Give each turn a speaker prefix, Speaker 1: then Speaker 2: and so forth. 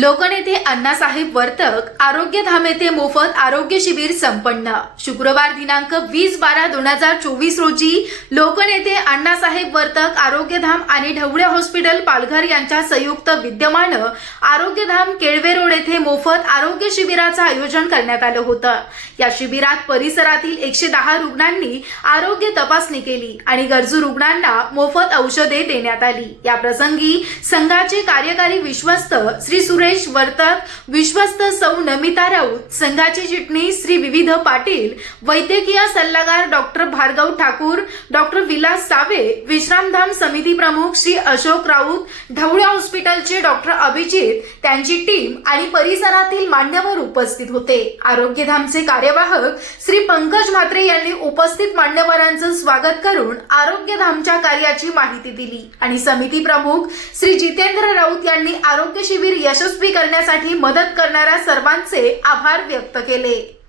Speaker 1: लोकनेते अण्णासाहेब वर्तक आरोग्यधाम येथे मोफत आरोग्य शिबिर संपन्न. शुक्रवार दिनांक वीस बारा दोन हजार चोवीस रोजी लोकनेते अण्णासाहेब वर्तक आरोग्यधाम आणि ढवळे हॉस्पिटल पालघर यांच्या संयुक्त विद्यमान आरोग्यधाम केळवे रोड येथे मोफत आरोग्य शिबिराचं आयोजन करण्यात आलं होतं. या शिबिरात परिसरातील एकशे दहा रुग्णांनी आरोग्य तपासणी केली आणि गरजू रुग्णांना मोफत औषधे देण्यात आली. या प्रसंगी संघाचे कार्यकारी विश्वस्त श्री सुरेश वर्तक विश्वस्त सौ नमिता राऊत संघाचे चिटणीस श्री विविध पाटील वैद्यकीय सल्लागार डॉक्टर भार्गव ठाकूर डॉक्टर विलास सावे विश्रामधाम समिती प्रमुख श्री अशोक राऊत ढवळे हॉस्पिटलचे डॉक्टर अभिजित त्यांची टीम आणि परिसरातील मान्यवर उपस्थित होते. आरोग्यधामचे कार्य कार्यवाहक श्री पंकज म्हात्रे यांनी उपस्थित मान्यवरांचं स्वागत करून आरोग्यधामच्या कार्याची माहिती दिली. आणि समिती प्रमुख श्री जितेंद्र राऊत यांनी आरोग्य शिबिर यशस्वी करण्यासाठी मदत करणाऱ्या सर्वांचे आभार व्यक्त केले.